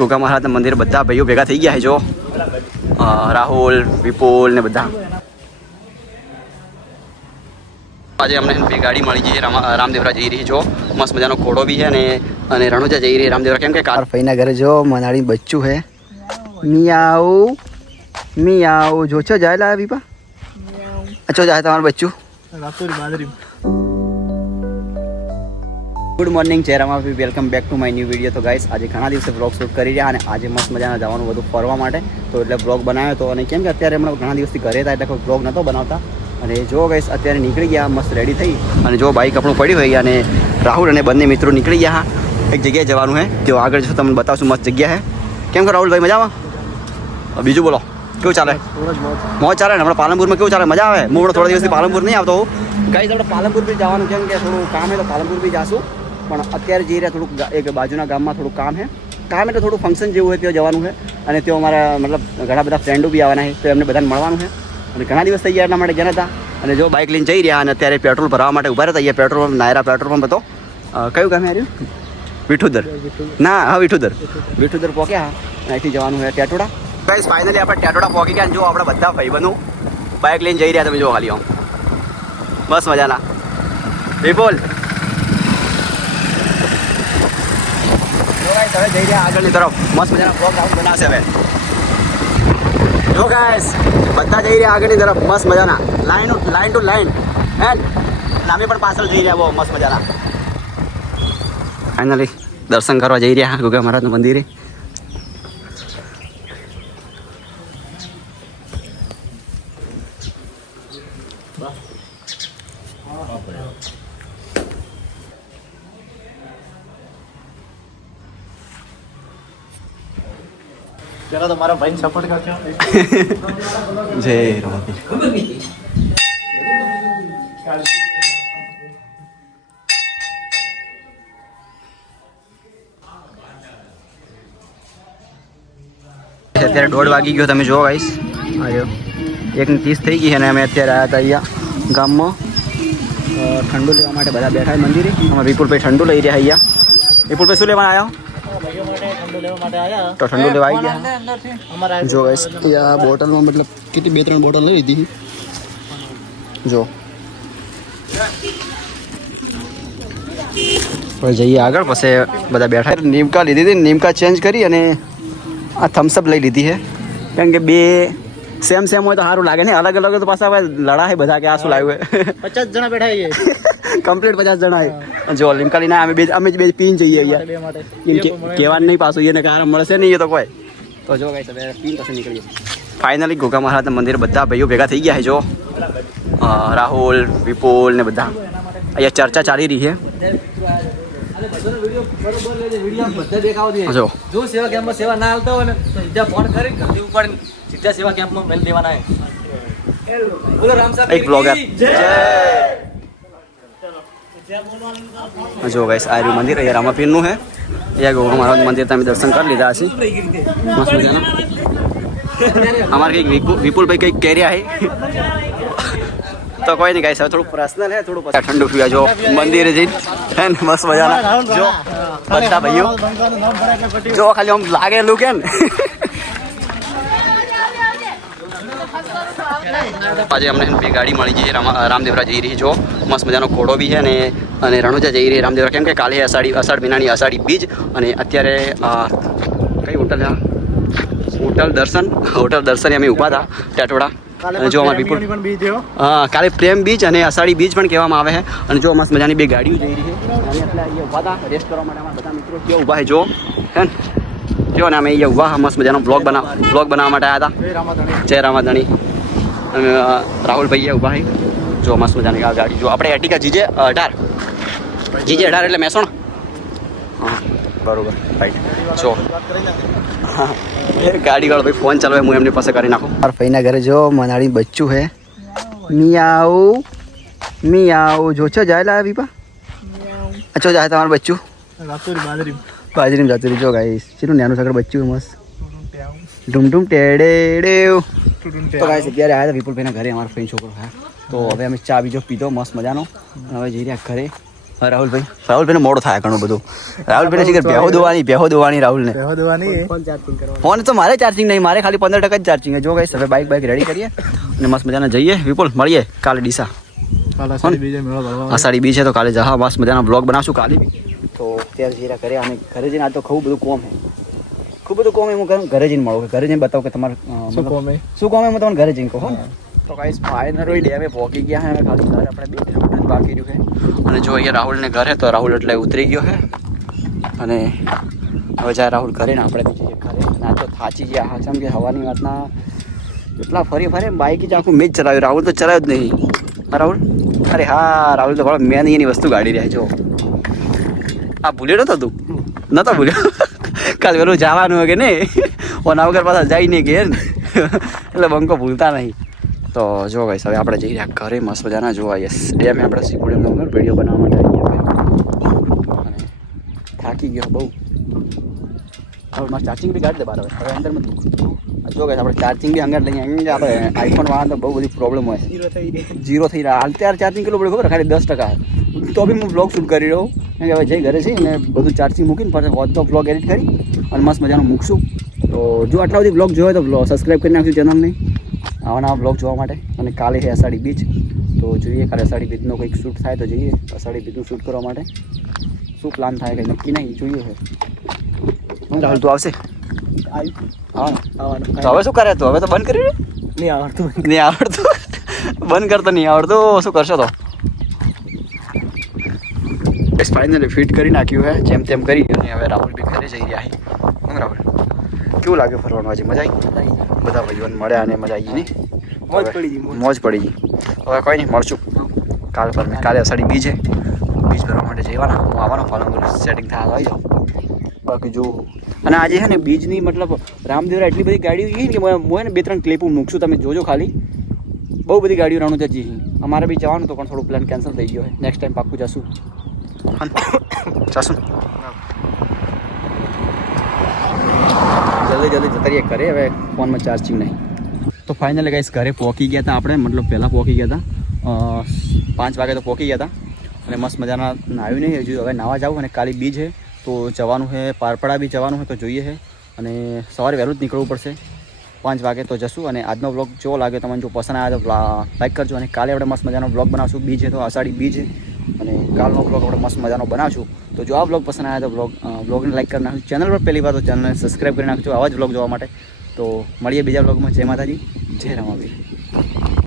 ગોગા મહારાજના મંદિર બધા ભાઈઓ ભેગા થઈ ગયા છે જો રાહુલ વિપુલ ને બધા આજે અમને બે ગાડી મળી ગઈ રામદેવરા જઈ રહી જો મસ્ત મજાનો ઘોડો બી છે અને રણુજા જઈ રહી રામદેવરા કેમ કે કાર ફઈના ઘરે જો મનાળી બચ્ચું હે મિયાઉ જો છો જાય લા વિપા અચ્છો જાય તમારું બચ્ચું ગુડ મોર્નિંગ જય Ramapir welcome back to my new video. તો ગાઈસ આજે ઘણા દિવસે બ્લોગ શૂટ કરી રહ્યા અને આજે મસ્ત મજાના જવાનું બધું ફરવા માટે તો એટલે બ્લોગ બનાવ્યો હતો અને કેમ કે અત્યારે હમણાં ઘણા દિવસથી ઘરે હતા એટલે કોઈ બ્લોગ નહોતો બનાવતા અને જો ગાઈસ અત્યારે નીકળી ગયા મસ્ત રેડી થઈ અને જો બાઇક આપણું પડ્યું હોય અને રાહુલ અને બંને મિત્રો નીકળી ગયા એક જગ્યાએ જવાનું છે તો આગળ જો તમને બતાવશું મસ્ત જગ્યા છે. કેમ કે રાહુલભાઈ મજામાં? બીજું બોલો કેવું ચાલે? મોજ ચાલે ને હમણાં પાલનપુરમાં કેવું ચાલે? મજા આવે? હું થોડા દિવસથી પાલનપુર નહીં આવતો ગાઈસ આપણે પાલનપુર બી જવાનું કેમ કે થોડું કામ છે તો પાલનપુર બી જઈશું પણ અત્યારે જઈ રહ્યા થોડુંક એક બાજુના ગામમાં થોડું કામ છે એટલે થોડું ફંક્શન જેવું હોય ત્યાં જવાનું છે અને ત્યાં અમારા મતલબ ઘણા બધા ફ્રેન્ડો બી આવવાના છે તો એમને બધાને મળવાનું છે અને ઘણા દિવસ થઈ ગયા એટલા માટે ગયા હતા અને જો બાઇક લઈને જઈ રહ્યા અને અત્યારે પેટ્રોલ ભરવા માટે ઉભા રહેતા અહીંયા petrol pump Naira petrol pump હતો કયું ગામ આવ્યું? વિઠુદર ના હા વિઠુદર પહોંચ્યા અહીંથી જવાનું છે ટેટોડા. ગાઈસ ફાઇનલી આપણે ટેટોડા પહોંચી ગયા જો આપણે બધા ભાઈબંધો બાઇક લઈને જઈ રહ્યા તમે જો ખાલી આમ બસ મજાના વિપુલ હવે જઈ રહ્યા આગળની તરફ મસ્ત મજાના બ્લોગ રાઉન્ડ બનાવશે હવે જો ગાઈસ બધા જઈ રહ્યા આગળની તરફ મસ્ત મજાના લાઈન ટુ લાઈન હે નામે પણ પાછળ જઈ રહ્યા બહુ મસ્ત મજાના. ફાઇનલી દર્શન કરવા જઈ રહ્યા ગોગા મહારાજના મંદિરે. चलो तुम्हारा भाई सपोर्ट करते हो जय रामापीर. અત્યારે 1:30 વાગી ગયો તમે જો ગાઈસ આવ્યો 1:30 થઈ ગઈ અને અમે અત્યારે આવ્યા હતા અહીંયા ગામમાં ઠંડુ લેવા માટે બધા બેઠા મંદિરે. અમારા વિપુલભાઈ ઠંડુ લઈ રહ્યા અહીંયા. વિપુલભાઈ શું લેવા આવ્યા? તો ઠંડુ લેવા આવી ગયા જો ગાઈસ આ બોટલમાં મતલબ કેટલી 2-3 બોટલ લઈ લીધી જો હવે જઈએ આગળ પછી બધા બેઠા. નીમકા લીધી હતી નીમકા ચેન્જ કરી અને આ થમ્સઅપ લઈ લીધી છે કેમ કે બે સેમ હોય તો સારું લાગે ને અલગ અલગ તો પાછા હવે લડા છે બધા કે આ શું લાવ્યું હોય 50 જણા બેઠા છે કમ્પ્લીટ 50 જણા જો લીમકા લઈને અમે બે પીને જઈએ અહીંયા કહેવાનું નહીં પાછું એને કારણ મળશે નહીં એ તો કોઈ તો જો ગાઈસ હવે પીને પછી નીકળીએ. ફાઇનલી ગોગા મહારાજના મંદિર બધા ભાઈઓ ભેગા થઈ ગયા છે જો રાહુલ વિપુલ ને બધા અહીંયા ચર્ચા ચાલી રહી છે જો સેવા કેમ્પમાં સેવા ના આવતા હોય ને તો સીધા ફોન કરી ઘરથી ઉપર સીધા સેવા કેમ્પમાં મેલ દેવાના છે. બોલો રામ સાહેબ એક બ્લોગર જો ગાઈસ આ રહ્યું મંદિર અહીંયા રામાપીરનું છે. અહીંયા ગોગા મહારાજ મંદિર તમે દર્શન કરી લીધા હશે મસ્ત મજાના. અમારે કંઈક વિપુલભાઈ કંઈક કર્યા છે તો કોઈ નહીં ગાઈસ હવે થોડું પર્સનલ હે થોડું પછી ઠંડુ પીવા જો મંદિરે જઈને હે ને મસ્ત મજાના જો બધા ભાઈઓ જો ખાલી આમ લાગેલું કે ને આજે અમને બે ગાડી મળી ગઈ રામદેવરા જઈ રહી જો મસ્ત મજાનો ઘોડો બી છે અને રણુજા જઈ રહી રામદેવરા કેમ કે કાલે અષાઢ મહિનાની અષાઢી બીજ અને અત્યારે કઈ હોટલ દર્શન અમે ઊભા હતા ટેટોડા અને જો અમારા વિપુલ હા કાલે પ્રેમ બીચ અને અષાઢી બીચ પણ કહેવામાં આવે છે અને જો મસ્ત મજાની બે ગાડીઓ જઈ રહી છે અને એટલે અહીંયા ઊભા હતા રેસ્ટ કરવા માટે અમારા બધા મિત્રો ત્યાં ઊભા છે જો હે ને જો ને અમે અહીંયા ઊભા મસ્ત મજાનો બ્લોગ બનાવવા માટે આવ્યા હતા જય રામાધણી અને રાહુલભાઈ ઊભા છે જો મસ્ત મજાની આ ગાડી જો આપણે એર્ટિગા જીજે 18 એટલે મહેસાણા હા બરોબર રાઈટ જો ગાડી વાળો ભાઈ ફોન ચાલુ હું એમની પાસે કરી નાખું. મારા ભાઈના ઘરે જો મનાળી બચ્ચું હે મિયાઉ જો છો જાય લા વિપા અચ્છો જાય તમારું બચ્ચું બાજરી જતું જો ગાઈસ ચેટલું નાનું સગડ બચ્ચું મસ્ત ઢૂમ ટેડે તો ગાઈસ અત્યારે આવ્યા હતા વિપુલભાઈના ઘરે અમારા ફ્રેન્ડ છોકરો હા તો હવે અમે ચા બીજો પીધો મસ્ત મજાનો હવે જઈ રહ્યા ઘરે રાહુલભાઈને મોડો થાય ઘણું બધું. રાહુલભાઈને શીખર બેહો દોવાની રાહુલને. ફોન તો મારે ચાર્જિંગ નહીં, મારે ખાલી 15% જ ચાર્જિંગ છે. જો ગાઈસ હવે બાઇક રેડી કરીએ અને મસ્ત મજાના જઈએ. વિપુલ મળીએ કાલે ડીસા. અષાઢી બીજ છે તો કાલે જહા મસ્ત મજાના બ્લોગ બનાવશું કાલે. તો અત્યારે જીરા કરે અને ઘરે જઈને આ તો ખૂબ બધું કોમ છે, ખૂબ બધું કોમ. હું કહું ઘરે જઈને મળો, ઘરે જઈને બતાવો કે તમારે શું કોમ હું તમને ઘરે જઈને કહું. તો ગાઈસ ફાઇનલી ડેમે પહોંચી ગયા છે. ખાલી ઘરે આપણે 2 કિલોમીટર બાકી રહ્યું છે. અને જો અહીંયા રાહુલને ઘરે તો રાહુલ એટલે ઉતરી ગયો છે અને હવે જાય રાહુલ ઘરે ને આપણે જઈએ ઘરે. ના તો થાચી ગયા હા, કેમ કે હવાની વાતના એટલા ફરે બાઇક જ આખું મેં જ ચલાવ્યું. રાહુલ તો ચલાવ્યો જ નહીં. હા રાહુલ, અરે હા રાહુલ તો ભાઈ મેં એની વસ્તુ ગાડી રહ્યા. જો આ ભૂલ્યો નતો તું, નતો ભૂલ્યો. કાલે પેલું જવાનું હોય કે નહીં ઓના વગર પાછા જાય નહીં કે ને એટલે બંકો ભૂલતા નહીં. તો જો ગાઈસ હવે આપણે જઈ રહ્યા ઘરે મસ્ત મજાના જોવા. યસ ડેમે આપણે સીપો ડેમનો વિડીયો બનાવવા માટે આવી અને થાકી ગયો બહુ. હવે મારે ચાર્જિંગ બી કાઢી દે બાર. હવે અંદર મત જો ગાઈસ આપણે ચાર્જિંગ બી અંગર લઈએ. અહીંયા આપણે આઈફોન વાળા તો બહુ બધી પ્રોબ્લેમ હોય, જીરો થઈ રહ્યા. હાલ ત્યારે ચાર્જિંગ કેટલું પડે ખબર? ખાલી 10%. તો બી હું બ્લોગ શૂટ કરી રહ્યો કેમ કે હવે જઈ ઘરે છે ને બધું ચાર્જિંગ મૂકીને પછી વધતો બ્લોગ એડિટ કરી અને મસ્ત મજાનું મૂકશું. તો જો આટલા બધી બ્લોગ જોયો તો સબસ્ક્રાઈબ કરી નાખશું ચેનલને આવા નવા બ્લોગ જોવા માટે. અને કાલે છે અષાઢી બીજ, તો જોઈએ કાલે અષાઢી બીજનો કંઈક શૂટ થાય તો જઈએ અષાઢી બીજનું શૂટ કરવા માટે. શું પ્લાન થાય કંઈ નક્કી નહીં, જોઈએ છે. રાહુલ તું આવશે? હા તો હવે શું કરે? તો હવે તો બંધ કરી નહીં આવડતું બંધ કરતો નહીં આવડતું. શું કરશો તો? ફાઇનલી ફિટ કરી નાખ્યું છે જેમ તેમ કરી. અને હવે રાહુલ બી ઘરે જઈ રહ્યા છે. રાહુલ કેવું લાગે ફરવાનું? આજે મજા આવી? બધા ભાઈઓને મળ્યા અને મજા આવી ગઈ? મોજ પડી ગઈ. હવે કોઈ નહીં, મળશું કાલે અષાઢી બીજ છે, બીજ ભરવા માટે જવાના. હું આવવાનો ફોન સેટિંગ થાય આવી જાઉં. બાકી જો અને આજે છે ને બીજની મતલબ રામદેવરા એટલી બધી ગાડીઓ છે ને કે હું ને 2-3 ક્લિપો મૂકશું, તમે જોજો ખાલી. બહુ બધી ગાડીઓ રાણું જજી. અમારે બી જવાનું તો પણ થોડું પ્લાન કેન્સલ થઈ ગયો છે. નેક્સ્ટ ટાઈમ પાક્કું જશું. જશું જલ્દી જતા રહીએ ઘરે. હવે ફોનમાં ચાર્જિંગ નહીં. તો ફાઇનલી ગાઈસ ઘરે પહોંચી ગયા હતા આપણે, મતલબ પહેલાં પહોંચી ગયા હતા 5 વાગે તો પહોંચી ગયા હતા. અને મસ્ત મજાના નાહ્યું નહીં હજુ. હવે નાહવા જાઉં અને કાલે બીજ છે તો જવાનું છે. પારપડા બી જવાનું હોય તો જોઈએ છે. અને સવારે વહેલું જ નીકળવું પડશે 5 વાગે તો જશું. અને આજનો બ્લોગ જો લાગે તમને, જો પસંદ આવે તો લાઈક કરજો. અને કાલે આપણે મસ્ત મજાનો બ્લોગ બનાવશું. બીજ છે તો અષાઢી બીજ છે અને કાલનો બ્લોગ આપણે મસ્ત મજાનો બનાવશું. તો જો આ બ્લોગ પસંદ આવે તો બ્લોગને લાઈક કરી નાખજો. ચેનલ પર પહેલી વાર તો ચેનલને સબસ્ક્રાઈબ કરી નાખજો આવા જ બ્લોગ જોવા માટે. તો મળીએ બીજા બ્લોગમાં. જય માતાજી, જય રામાવીર.